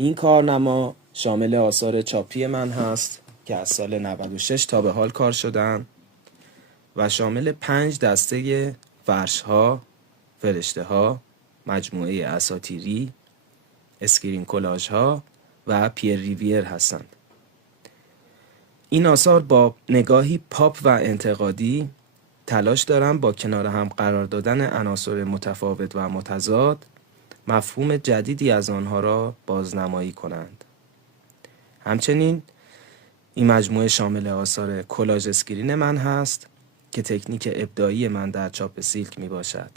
این کارنما شامل آثار چاپی من هست که از سال 96 تا به حال کار شدن و شامل 5 دسته فرش‌ها، فرشته‌ها، مجموعه اساطیری، اسکرین کلاژها و پیر ریویر هستند. این آثار با نگاهی پاپ و انتقادی تلاش دارن با کنار هم قرار دادن عناصر متفاوت و متضاد مفهوم جدیدی از آنها را بازنمایی کنند. همچنین این مجموعه شامل آثار کلاژ اسکرین من هست که تکنیک ابداعی من در چاپ سیلک می باشد.